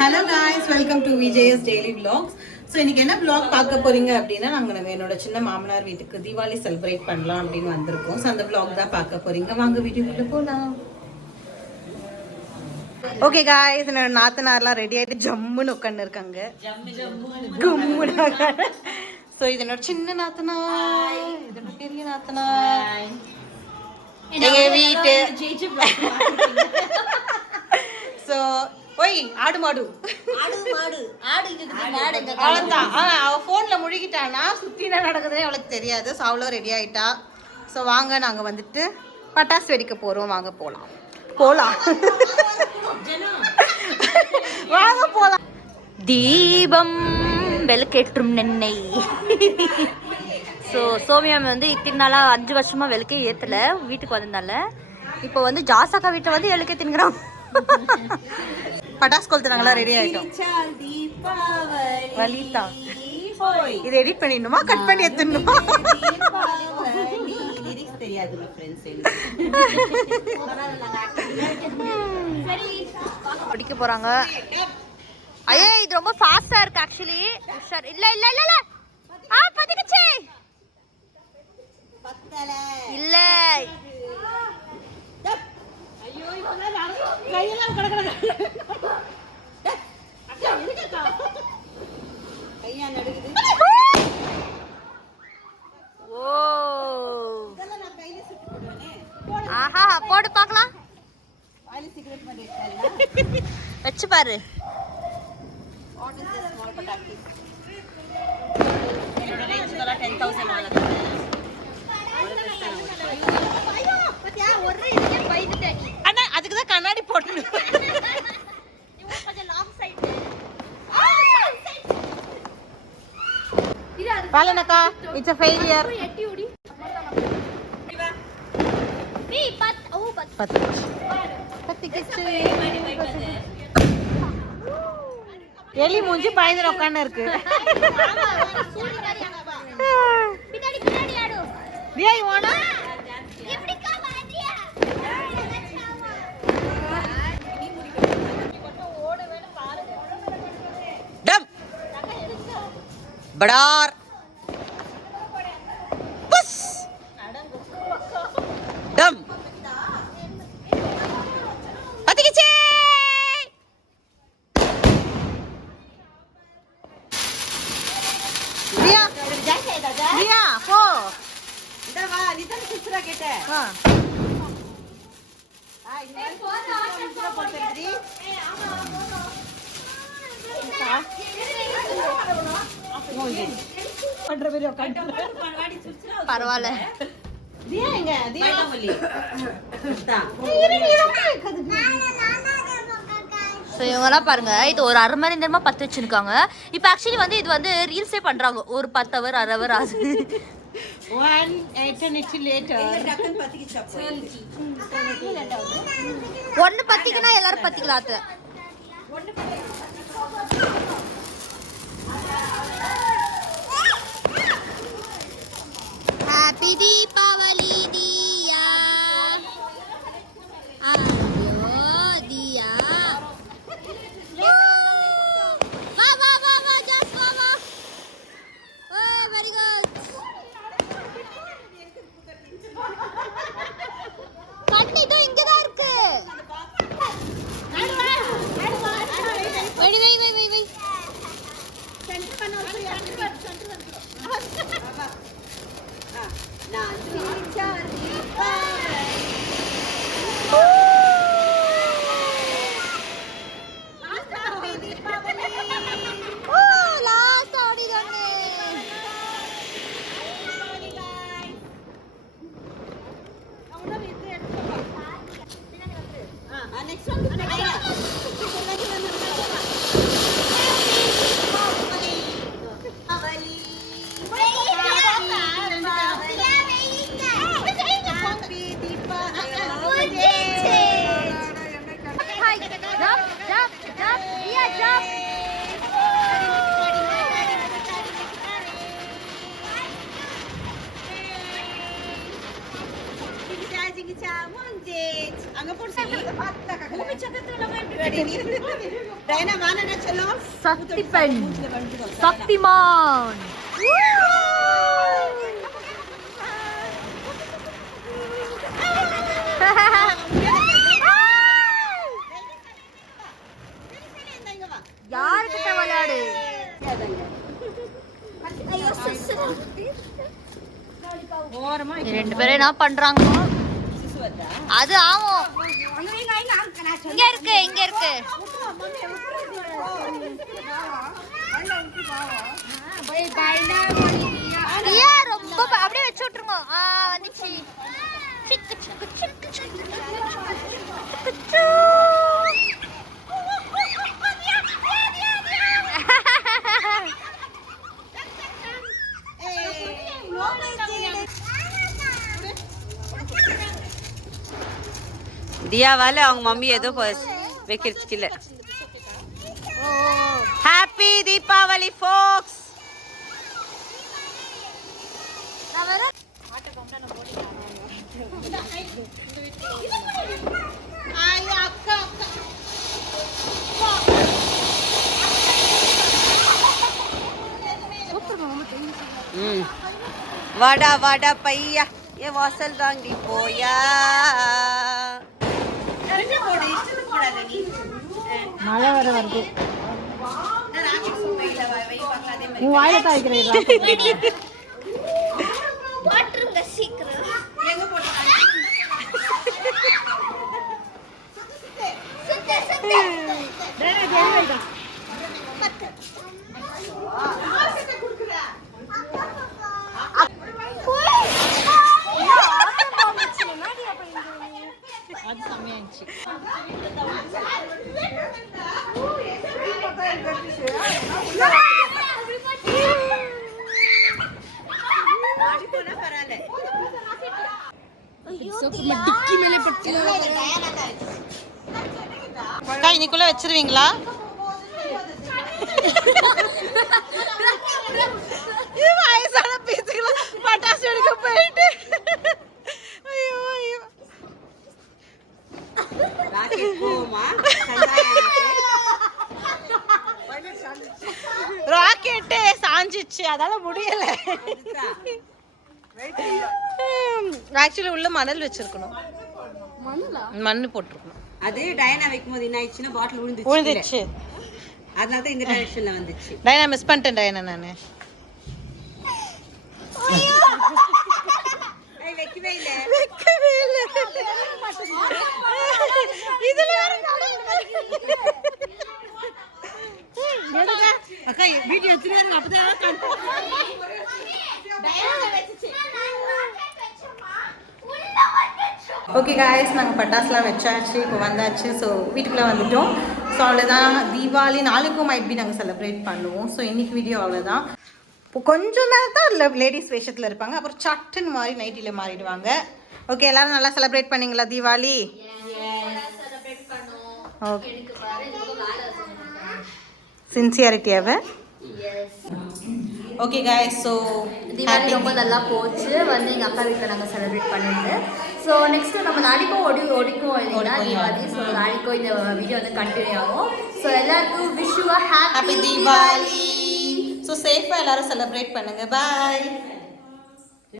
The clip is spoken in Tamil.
Hello guys, welcome to VJS daily vlogs. So இன்னைக்கு என்ன vlog பார்க்க போறீங்க அப்படின்னா, நாங்கள் என்னோட சின்ன மாமனார் வீட்டுக்கு தீபாவளி செலிப்ரேட் பண்ணலாம் அப்படின்னு வந்திருக்கோம். ஸோ அந்த vlog தான் பார்க்க போறீங்க. வாங்க வீடியோக்குள்ள போகலாம். ஓகே காய்ஸ், என்னோட நாத்தனார்லாம் ரெடி ஆகிட்டு ஜம்முன்னு உட்காந்து இருக்காங்க. ஸோ இது என்னோட சின்ன நாத்தனார், இதோட பெரிய நாத்தனார், எங்க வீட்டு. ஸோ ஓய் ஆடு மாடு அவ்வளோதான். அவள் ஃபோனில் முழுகிட்டானா, சுற்றி என்ன நடக்குதுன்னு அவளுக்கு தெரியாது. ஸோ அவ்வளோ ரெடி ஆகிட்டா. ஸோ வாங்க, நாங்கள் வந்துட்டு பட்டாசு வெடிக்க போகிறோம். வாங்க போகலாம் வாங்க போகலாம். தீபம் விளக்கேற்றும் நெண்ணை. ஸோ சோமியா வந்து இத்தனை நாளாக 5 வருஷமா விளக்கே ஏற்றலை. வீட்டுக்கு வந்ததுனால இப்போ வந்து ஜாசாக்கா வீட்டில் வந்து விளக்கே தின்னுக்கிறோம். பட்டாசு கொளுத்துனாங்களா, ரெடி ஆகிட்டோம். வலிதா இது எடிட் பண்ணிடணுமா, கட் பண்ணி எடுத்துடணுமா? பிடிக்க போறாங்க. ஐயோ இது ரொம்ப ஃபாஸ்டா இருக்கு ஆக்சுவலி. இல்ல இல்ல இல்ல இல்ல பத்திக்கிச்சு இல்ல. ஆஹா போடு பார்க்கலாம், வச்சு பாரு. அதுக்குதான் கண்ணாடி போட்டு பாலனக்கா, இட்ஸ் a failure. எலி மூஞ்சி பயந்து உட்காந்து இருக்கு. படார் டம் பத்திக்கிச்சே. ரியா ரியா போ இத வா, நீ தான் சுத்துறா கேட்ட. இந்த போறா போறேன்டி. ஆமா பரவாயில்ல. இவங்கெல்லாம் பாருங்க, இது ஒரு 1/2 மணி நேரமா பத்து வச்சிருக்காங்க. இப்ப ஆக்சுவலி வந்து இது வந்து ரீல்ஸே பண்றாங்க. ஒரு 10 hour 1/2 hour ஆகுது. ஒன்னு பத்திக்கனா எல்லாரும் பத்திக்கலாம். Happy Deepavali Diya. Ayo Diya. Va, just va. Oh, very good. கண்ணி இதோ இங்க தான் இருக்கு. வை. சென்டர் பண்ணு. Angga pun sih, டைனா வானடா செல்லம். சக்தி பெண் சக்திமான். யாருக்கிட்ட விளையாடு? ரெண்டு பேரும் என்ன பண்றாங்க? அது ஆகும். இங்க இருக்கு இங்க இருக்கு. ரொம்ப அப்படியே வச்சு விட்டுருங்க. வந்துச்சு. தியாவால அவங்க மம்மி ஏதோ வைக்கிறதுக்கு இல்ல. ஹாப்பி தீபாவளி ஃபோக்ஸ். வாடா வாடா பையா ஏ வாசல் தாண்டி போயா. மழை வர வருது. உன் வாயில தான் வைக்கிறீங்களா? அது சமையாச்சு. இன்னைக்குள்ள வச்சிருவீங்களா? வயசான பேசுகளா பட்டாசு எடுக்க போயிட்டு. ஐயோ ஐயோ. ராக்கெட்டு சாஞ்சிச்சு, அதால முடியல. ஆக்சுவலி உள்ள மணல் வச்சிருக்கணும், மண்ணு போட்டிருக்கணும். அது டைனா வைக்கும்போது என்ன ஆயிடுச்சுன்னா பாட்டில் விழுந்துச்சு. அதனால தான் இந்த டைரக்ஷன்ல வந்துச்சு. டைனா மிஸ் பண்ணிட்டேன். டைனா நானு வைக்கவே இல்ல. இதுல அக்கா வீடியோ எடுத்துறாங்க. அப்பதான் ஓகே காய்ஸ், நாங்கள் பட்டாசுலாம் வச்சாச்சு, இப்போ வந்தாச்சு. ஸோ வீட்டுக்குள்ளே வந்துட்டோம். ஸோ அவ்வளோதான். தீபாவளி நாளைக்கும் மைட் பி நாங்கள் செலிப்ரேட் பண்ணுவோம். ஸோ இன்னைக்கு வீடியோ அவ்வளோதான். இப்போ கொஞ்சம் நேரம் தான் லேடிஸ் வேஷத்தில் இருப்பாங்க, அப்புறம் சட்டுன்னு மாறி நைட்டியில் மாறிடுவாங்க. ஓகே, எல்லாரும் நல்லா செலிப்ரேட் பண்ணீங்களா தீபாவளி? ஓகே, சின்சியாரிட்டியாவை. ஓகே காய்ஸ், ஸோ தீபாவளி ரொம்ப நல்லா போச்சு. வந்து எங்கள் அக்கா வீட்டில் நாங்கள் செலிப்ரேட் பண்ணிட்டு, ஸோ நெக்ஸ்ட்டு நம்ம நாளைக்கும் ஒடிக்கும் இல்லைங்களா தீபாவளி. ஸோ நாளைக்கும் இந்த வீடியோ வந்து கண்டினியூ ஆகும். ஸோ எல்லாருக்கும் wish you happy Deepavali. So சேஃபாக எல்லாரும் செலிப்ரேட் பண்ணுங்க. பாய்.